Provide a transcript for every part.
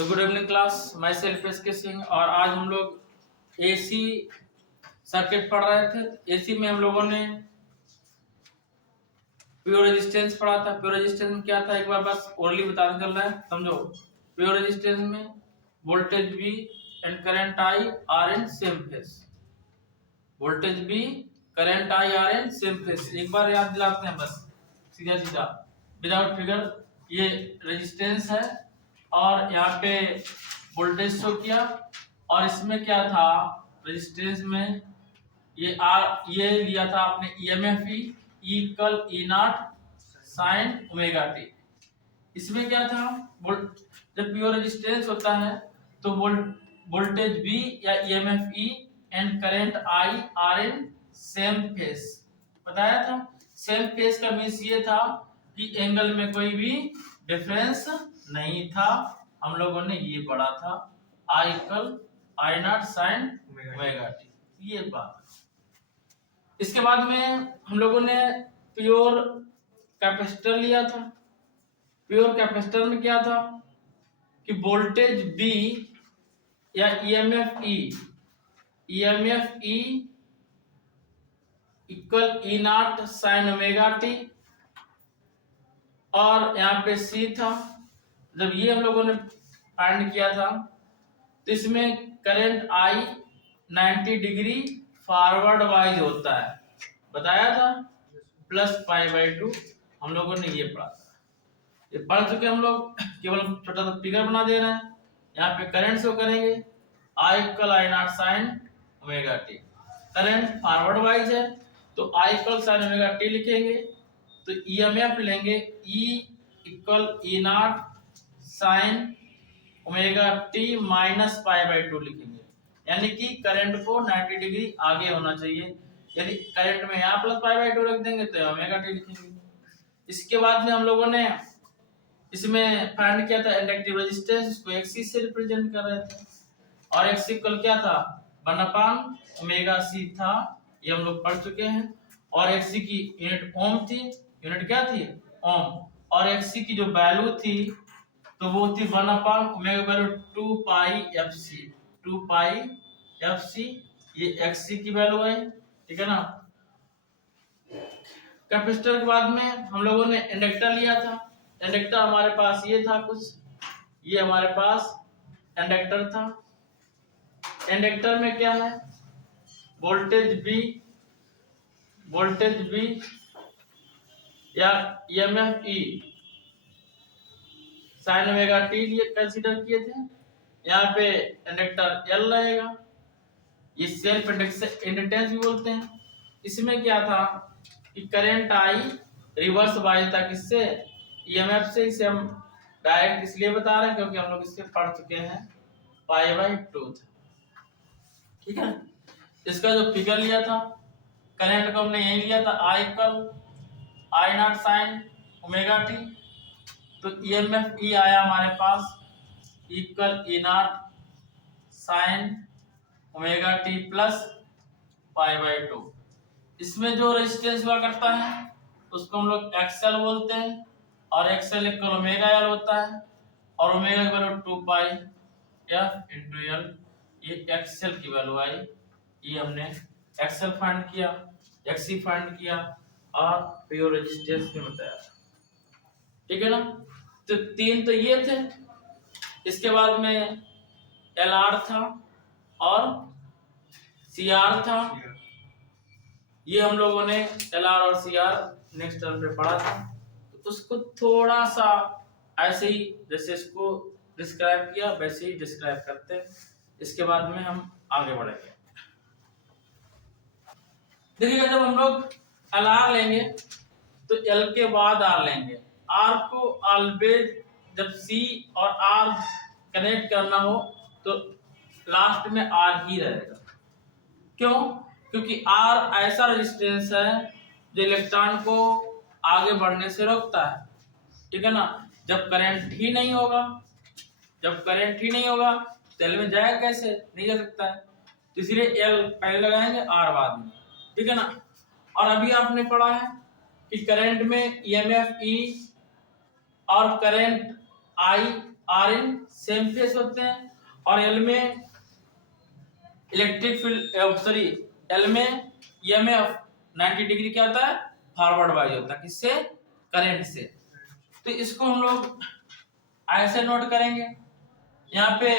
तो good evening class, myself SK Singh. और आज हम लोग एसी सर्किट पढ़ रहे थे। एसी में हम लोगों ने प्योर रेजिस्टेंस पढ़ा था। प्योर रेजिस्टेंस में क्या था, एक बार बस ओरली बताने चल रहा है, समझो। प्योर रेजिस्टेंस में voltage V and current I are in same phase. Voltage V, current I are in same phase. एक बार याद दिलाते हैं बस, सीधा सीधा विदाउट फिगर। ये रेजिस्टेंस है और यहाँ पे वोल्टेज शो किया, और इसमें क्या था, रेजिस्टेंस में ये लिया था आपने EMF E equal E0 sine omega t. इसमें क्या था, जब प्योर रेजिस्टेंस होता है तो वोल्टेज V या EMF E and current I are in same phase. बताया था। सेम फेज का मीन्स ये था कि एंगल में कोई भी डिफरेंस नहीं था। हम लोगों ने ये पढ़ा था, I equal I0 sine omega T, ये बात। इसके बाद में हम लोगों ने प्योर कैपेसिटर लिया था। प्योर कैपेसिटर में क्या था कि वोल्टेज V या EMF E equal E0 sine omega T, और यहाँ पे C था। जब ये हम लोगों ने फाइंड किया था तो इसमें current I 90 degree forward wise होता है, बताया था, प्लस π/2। हम लोगों ने ये पढ़ा था, ये पढ़ चुके हम लोग। केवल छोटा सा फिगर बना दे रहे हैं। यहाँ पे करंट शो करेंगे, I equal I0 sine omega T. Current forward wise है तो I equal sine omega T लिखेंगे। तो EMF लेंगे, E equal E0 sine omega T minus π/2 लिखेंगे। यानी कि करंट को 90 डिग्री आगे होना चाहिए। यदि करंट में यहाँ प्लस π/2 रख देंगे तो ओमेगा टी लिखेंगे। इसके बाद में हम लोगों ने इसमें फाइंड किया था इंडक्टिव रेजिस्टेंस, इसको XC से रिप्रेजेंट कर रहे थे। और XC इक्वल क्या था, 1/ओमेगा C था, ये हम लोग पढ़ चुके हैं। और XC की यूनिट ओम थी। यूनिट क्या थी, ओम। और XC की जो वैल्यू थी तो वो थी 1/2 पाई FC। ये XC की वैल्यू है, ठीक है ना। कैपेसिटर के बाद में हम लोगों ने इंडक्टर लिया था। इंडक्टर हमारे पास ये था कुछ, ये हमारे पास इंडक्टर था। इंडक्टर में क्या है, वोल्टेज V या EMF E sign omega T लिए कंसीडर किए थे। यहाँ पे इंडक्टर L रहेगा, ये सेल्फ इंडक्टेंस भी बोलते हैं। इसमें क्या था कि करंट I रिवर्स वाइज था, किससे, EMF से। इसे हम डायरेक्ट इसलिए बता रहे हैं क्योंकि हम लोग इससे पढ़ चुके हैं, π/2 था, ठीक है। इसका जो फिगर लिया था, करंट को हमने यही लिया था, I equal I0 sine omega T. तो EMF E आया हमारे पास equal E0 sine omega T plus π/2। इसमें जो रेजिस्टेंस हुआ करता है उसको हम लोग XL बोलते हैं, और XL इक्वल ओमेगा L होता है, और ओमेगा की वैल्यू 2πf इंटू L। ये XL की वैल्यू आई, ये हमने XL फाइंड किया, XC फाइंड किया और प्योर रेजिस्टेंस में बताया, ठीक है ना। तो तीन तो ये थे। इसके बाद में LR था और CR था। ये हम लोगों ने LR और CR नेक्स्ट टर्म पे पढ़ा था, तो उसको थोड़ा सा ऐसे ही जैसे इसको डिस्क्राइब किया वैसे ही डिस्क्राइब करते हैं। इसके बाद में हम आगे बढ़ेंगे। देखिएगा, जब हम लोग LR लेंगे तो L के बाद R लेंगे। R को ऑलवेज जब C और R कनेक्ट करना हो तो लास्ट में R ही रहेगा। क्यों, क्योंकि R ऐसा रेजिस्टेंस है जो इलेक्ट्रॉन को आगे बढ़ने से रोकता है, ठीक है ना। जब करंट ही नहीं होगा तो L में जाएगा कैसे, नहीं जा सकता है। तो इसलिए L पहले लगाएंगे, R बाद में, ठीक है ना। और अभी आपने पढ़ा है कि करंट में EMF E और current I are in same phase होते हैं, और एल में इलेक्ट्रिक फील्ड सॉरी एल में ईएमएफ 90 डिग्री क्या होता है, फॉरवर्ड वाइज होता है, किससे, करंट से। तो इसको हम लोग ऐसे नोट करेंगे, यहाँ पे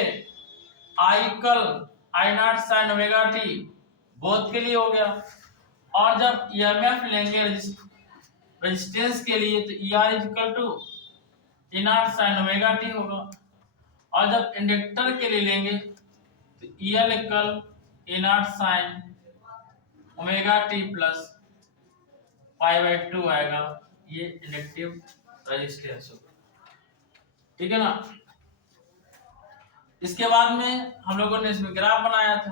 I equal I naught sine omega T both के लिए हो गया, और जब ईएमएफ लेंगे रेजिस्टेंस के लिए तो E R equal to E naught sine omega t होगा, और जब इंडक्टर के लिए लेंगे तो E L equal E naught sine omega T plus pi by 2 आएगा, ये इंडक्टिव रेजिस्टेंस होगा, ठीक है ना। इसके बाद में हम लोगों ने इसमें ग्राफ बनाया था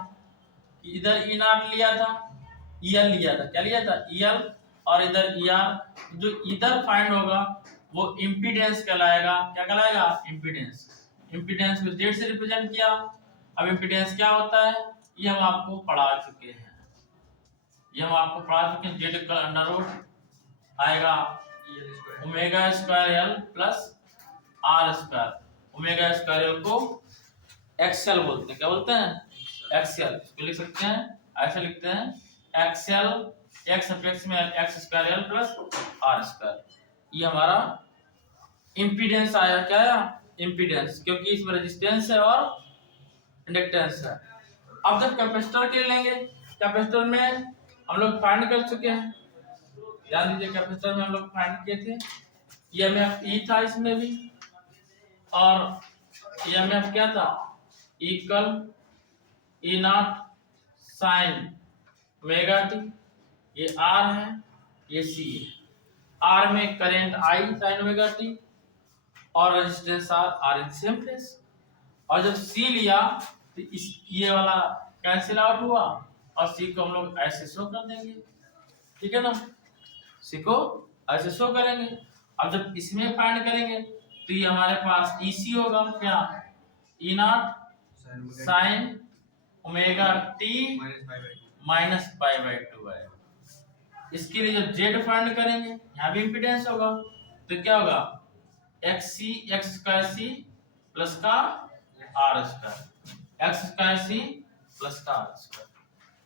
कि इधर ई नॉट लिया था, ई एल लिया था, क्या लिया था, ई एल, और इधर ई आर, जो इधर फाइंड होगा वो इम्पीडेंस कहलाएगा, क्या कहलाएगा, इम्पीडेंस। इम्पीडेंस को जेड से रिप्रेजेंट किया। अब इम्पीडेंस क्या होता है ये हम आपको पढ़ा चुके हैं, जेड का अंडर रूट आएगा omega square L plus R square. Omega square L को एक्सएल बोलते हैं, क्या बोलते हैं, एक्सएल। इसको लिख सकते हैं, ऐसे लिखते हैं एक्सएल, एक्स अपेक्स में X square L plus R square. ये हमारा इम्पीडेंस आया, क्या आया, इम्पीडेंस, क्योंकि इसमें रेजिस्टेंस है और इंडक्टेंस है। अब जब कैपेसिटर के लेंगे, कैपेसिटर में हम लोग फाइंड कर चुके हैं, ध्यान दीजिए, कैपेसिटर में हम लोग फाइंड किए थे ईएमएफ ई था इसमें भी, और ईएमएफ क्या था, equal E naught sine omega T, ये आर है, ये सी है। आर में current I sine omega T और resistance R in same phase. और जब सी लिया तो इस ये वाला कैंसिल आउट हुआ, और सी को हम लोग ऐसे शो कर देंगे, ठीक है ना, सी को ऐसे शो करेंगे। अब जब इसमें फाइंड करेंगे तो ये हमारे पास ईसी होगा, क्या, E naught sine omega T minus pi by 2 है। इसके लिए जब जेड फाइंड करेंगे, यहाँ भी इम्पीडेंस होगा, तो क्या होगा, X C X square C plus का R square, X square C plus का आर स्क्वायर।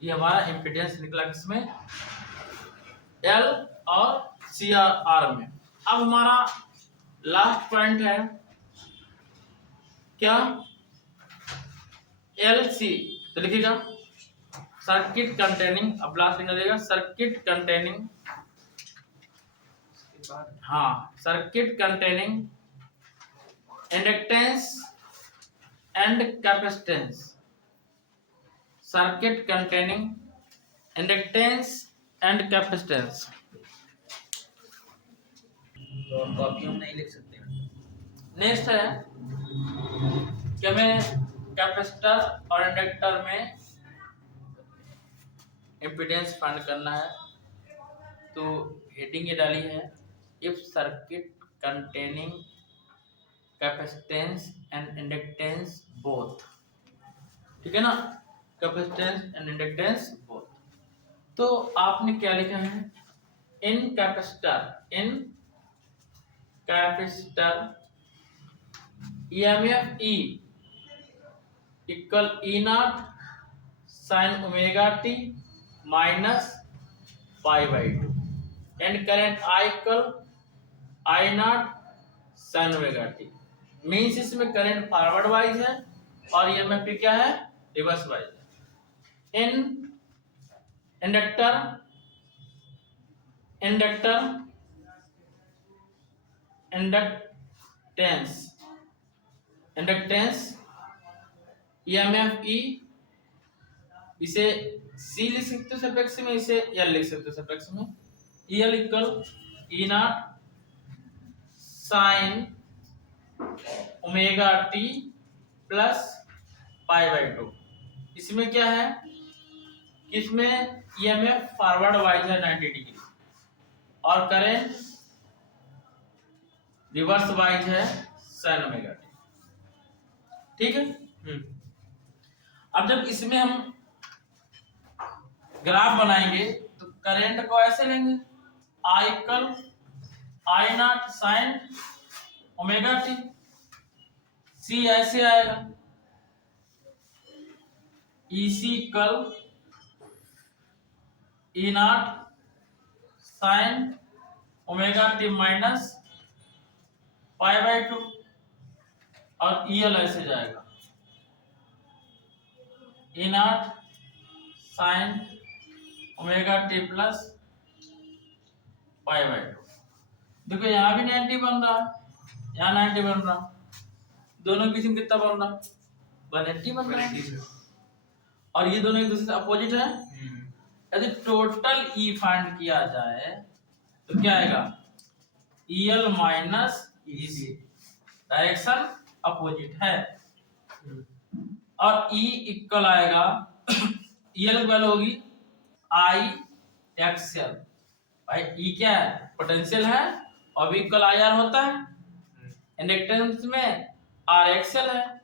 ये हमारा इम्पीडेंस निकला किसमें, एल और सी आर में। अब हमारा लास्ट पॉइंट है क्या, एल सी, तो लिखिएगा सर्किट कंटेनिंग, अब लास्ट लिखना देगा सर्किट कंटेनिंग, हाँ, circuit containing inductance and capacitance, circuit containing inductance and capacitance. तो कॉपी हम नहीं लिख सकते। नेक्स्ट है कि हमें कैपेसिटर और इंडक्टर में इम्पीडेंस फाइंड करना है, तो हेडिंग ये डाली है, if circuit containing capacitance and inductance both, ठीक है ना, कैपेसिटेंस एंड इंडक्टेंस बोथ। तो आपने क्या लिखा है, इन capacitor EMF E equal E naught sine omega T minus pi by 2 and current I equal I naught sine omega T. Means इसमें current forward wise है और ईएमएफ क्या है, रिवर्स वाइज है। इन इंडक्टेंस ईएमएफ ई, इसे सी लिख सकते हो सपेक्स में, इसे एल लिख सकते हो सपेक्स में। ई L equal E naught sine omega T plus pi by 2। इसमें क्या है कि इसमें ईएमएफ फॉरवर्ड वाइज है 90 डिग्री और करंट रिवर्स वाइज है साइन ओमेगा टी, ठीक है। अब जब इसमें हम ग्राफ बनाएंगे तो करंट को ऐसे लेंगे, I equal I naught sine omega T C ऐसे आएगा, ईसी कल E naught sine omega T minus pi by 2, और ईएल ऐसे जाएगा, E naught sine omega T plus pi by 2। देखो यहाँ भी 90 बन रहा है, यहाँ 90 बन रहा, दोनों के बीच में कितना बन रहा, 180 बन रहा है, और ये दोनों एक दूसरे से अपोजिट है। यदि टोटल ई फाइंड किया जाए तो क्या आएगा, EL minus EC, direction opposite है, और E इक्वल आएगा EL इक्वल होगी I XL। भाई E क्या है, पोटेंशियल है, और V इक्वल IR होता है, इंडक्टेंस में R XL है,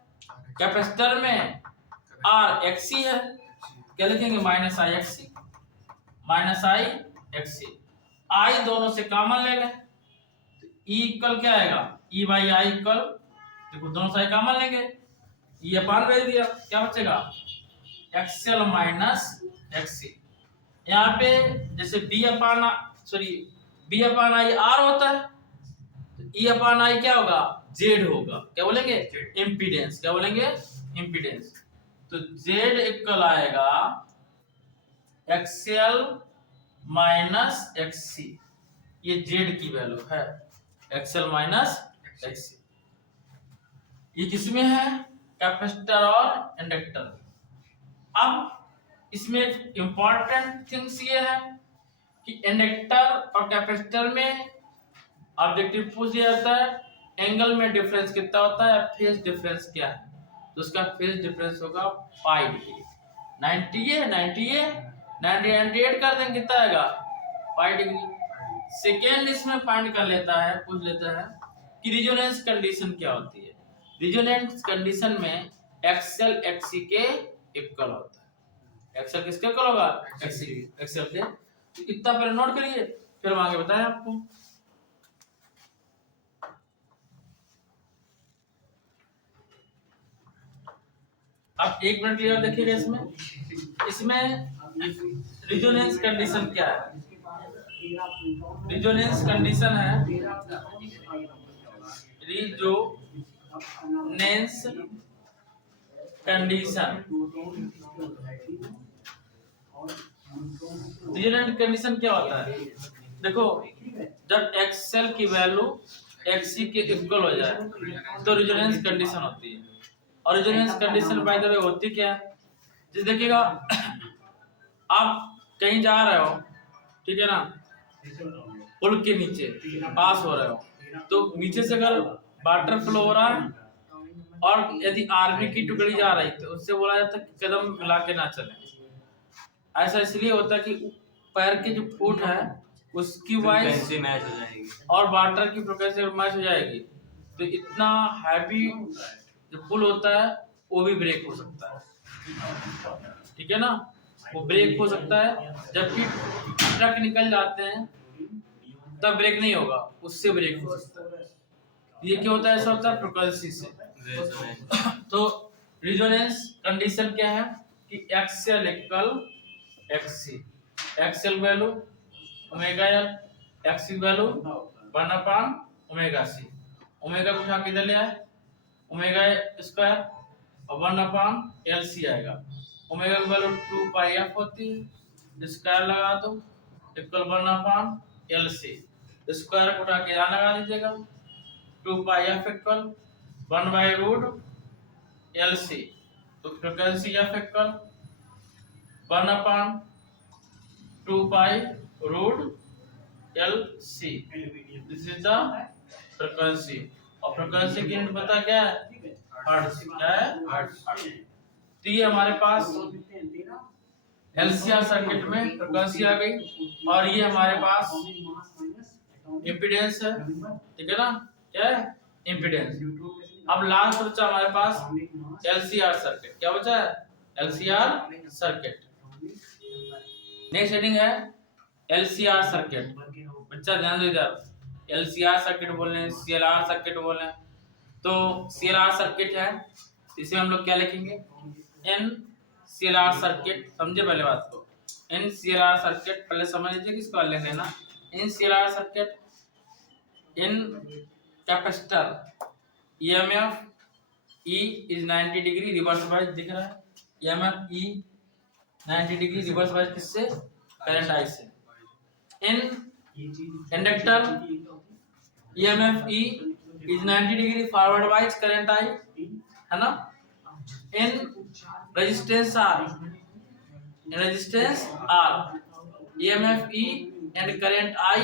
कैपेसिटर में R XC है, क्या लिखेंगे, minus I XC, minus I XC, I दोनों से कॉमन ले लें, E इक्वल क्या आएगा, E बाई I इक्वल, देखो दोनों साइड कॉमन लेंगे, E अपान भेज दिया, क्या बचेगा, XL माइनस XC। यहाँ पे जैसे B अपान I R होता है, तो E अपान I क्या होगा, Z होगा, क्या बोलेंगे, इम्पीडेंस, क्या बोलेंगे, इम्पीडेंस। तो Z इक्वल आएगा XL माइनस XC, ये Z की वैल्यू है, XL माइनस XC। ये किसमें है, कैपेसिटर और इंडक्टर। अब इसमें इंपॉर्टेंट थिंग्स ये है कि इंडक्टर और कैपेसिटर में ऑब्जेक्टिव पूछ दिया जाता है, एंगल में डिफरेंस कितना होता है, फेज डिफरेंस क्या है, तो उसका फेज डिफरेंस होगा पाई डिग्री। 98 कर देंगे, कितना आएगा, पाई डिग्री। सेकेंड इसमें फाइंड कर लेता है, पूछ लेता है कि रिजोनेंस कंडीशन क्या होती है। रिजोनेंस कंडीशन में XL XC के इक्वल होता है, XL किसके इक्वल होगा, XL के। तो इतना पहले नोट करिए, फिर हम आगे बताएं आपको। अब 1 मिनट क्लियर देखिएगा, इसमें रिजोनेंस कंडीशन क्या है। रिजोनेंस कंडीशन है, रिजोनेंस कंडीशन, रिजोनेंस कंडीशन क्या होता है, देखो जब XL की वैल्यू XC के इक्वल हो जाए तो रिजोनेंस कंडीशन होती है। और resonance condition by the way होती क्या है, जैसे देखिएगा आप कहीं जा रहे हो, ठीक है ना, पुल के नीचे पास हो रहे हो, तो नीचे से अगर वाटर फ्लो हो रहा है और यदि आर्मी की टुकड़ी जा रही तो उससे बोला जाता है कि कदम मिला के ना चले। ऐसा इसलिए होता है कि पैर के जो फुट है उसकी वाइज मैच हो जाएगी और वाटर की फ्रीक्वेंसी मैच हो जाएगी, तो इतना हैवी जो पुल होता है वो भी ब्रेक हो सकता है, ठीक है ना, वो ब्रेक हो सकता है। जबकि ट्रक निकल जाते हैं तब ब्रेक नहीं होगा, उससे ब्रेक हो सकता है। ये क्या होता है, ऐसा होता है फ्रीक्वेंसी से। तो रिजोनेंस कंडीशन क्या है कि XL equal XC, XL value omega L, XC value one by omega C। Omega को उठा के इधर ले आए, ओमेगा स्क्वायर और 1/LC आएगा। ओमेगा की वैल्यू 2 पाई f होती है, स्क्वायर लगा दो इक्वल 1/LC, स्क्वायर को उठा के यहाँ लगा दीजिएगा, 2 पाई f इक्वल 1/√LC, तो frequency f equal 1/2 pi root LC, this is the frequency. और फ्रीक्वेंसी की यूनिट पता क्या है, हर्ट्ज, क्या है, हर्ट्ज। तो ये हमारे पास LCR सर्किट में फ्रीक्वेंसी आ गई, और ये हमारे पास इम्पीडेंस है, ठीक है ना, क्या है, इम्पीडेंस। अब लास्ट बचा हमारे पास LCR सर्किट, क्या बचा है, LCR सर्किट। नेक्स्ट हेडिंग है LCR सर्किट। बच्चा ध्यान दो इधर, LCR सर्किट बोल रहे हैं, CLR सर्किट बोल रहे हैं, तो CLR सर्किट है, इसे हम लोग क्या लिखेंगे, इन CLR सर्किट, समझे पहले बात को, इन CLR सर्किट, पहले समझ लीजिए किसको लेंगे ना, in CLR circuit in capacitor EMF E is 90 degree reverse bias, दिख रहा है, EMF E 90 degree reverse bias किससे, करंट I से। In inductor EMF E is 90 degree forward bias current I, है ना। In resistance R EMF E and current I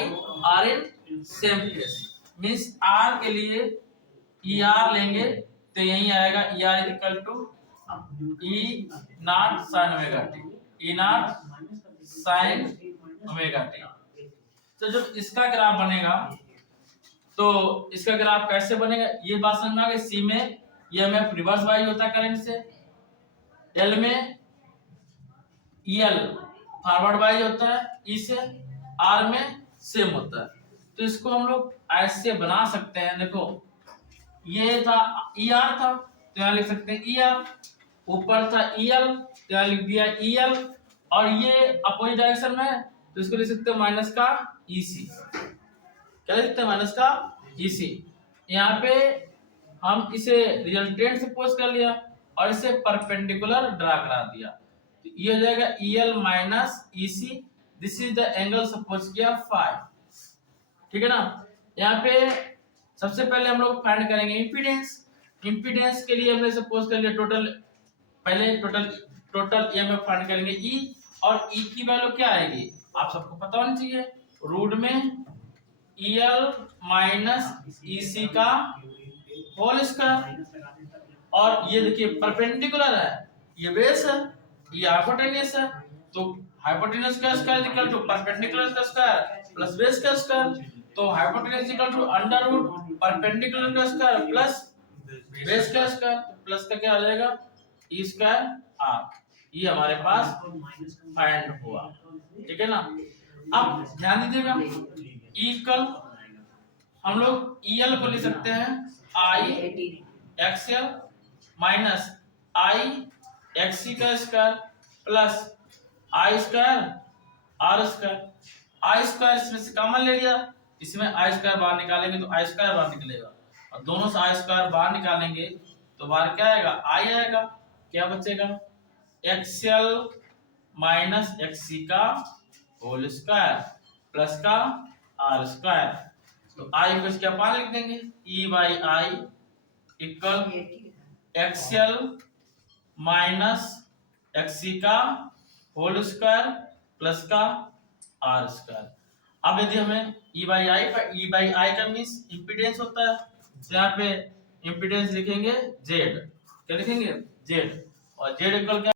are in same phase, means R के लिए ER लेंगे तो यही आएगा, ER equal to E naught sine omega T, E naught sine omega T. तो जब इसका ग्राफ बनेगा तो इसका ग्राफ कैसे बनेगा, ये बात समझ में आ गई। सी में EMF रिवर्स वाइज होता है करंट से, L में EL फॉरवर्ड वाइज होता है E से, R में सेम होता है। तो इसको हम लोग ऐसे बना सकते हैं, देखो ये था ER था तो यहाँ लिख सकते हैं ER, ऊपर था EL तो यहाँ लिख दिया EL, और ये अपोजिट डायरेक्शन में है तो इसको लिख सकते हैं माइनस का EC, क्या लिखते हैं, माइनस का EC। यहाँ पे हम इसे रिजल्टेंट सपोज कर लिया और इसे परपेंडिकुलर ड्रा करा दिया, तो ये हो जाएगा EL minus EC, this is the angle suppose किया फाई, ठीक है ना। यहाँ पे सबसे पहले हम लोग फाइंड करेंगे इम्पीडेंस। इम्पीडेंस के लिए हमने सपोज कर लिया टोटल, पहले टोटल EMF फाइंड करेंगे E, और E की वैल्यू क्या आएगी आप सबको पता होना चाहिए, रूट में EL माइनस EC का होल स्क्वायर, और ये देखिए परपेंडिकुलर है, ये बेस है, ये हाइपोटेन्यूस है, तो हाइपोटेन्यूस का स्क्वायर इक्वल टू परपेंडिकुलर का स्क्वायर प्लस बेस का स्क्वायर, तो hypotenuse equal to under root perpendicular का स्क्वायर प्लस बेस का स्क्वायर, प्लस का क्या आ जाएगा E स्क्वायर R, ये हमारे पास फाइंड हुआ, ठीक है ना। अब ध्यान दीजिएगा, इक्वल हम लोग EL को लिख सकते हैं I XL minus I XC का square plus I square R square, I square इसमें से कॉमन ले लिया, इसमें I स्क्वायर बाहर निकालेंगे तो I स्क्वायर बाहर निकलेगा, और दोनों से I स्क्वायर बाहर निकालेंगे तो बाहर क्या आएगा I आएगा, क्या बचेगा XL माइनस XC का होल स्क्वायर प्लस का R स्क्वायर, तो I को क्या पार लिख देंगे E by I equal XL minus XC का होल स्क्वायर प्लस का R स्क्वायर। अब यदि हमें E बाई I का मींस इम्पीडेंस होता है, तो यहाँ पे इम्पीडेंस लिखेंगे Z, क्या लिखेंगे Z, और Z इक्वल क्या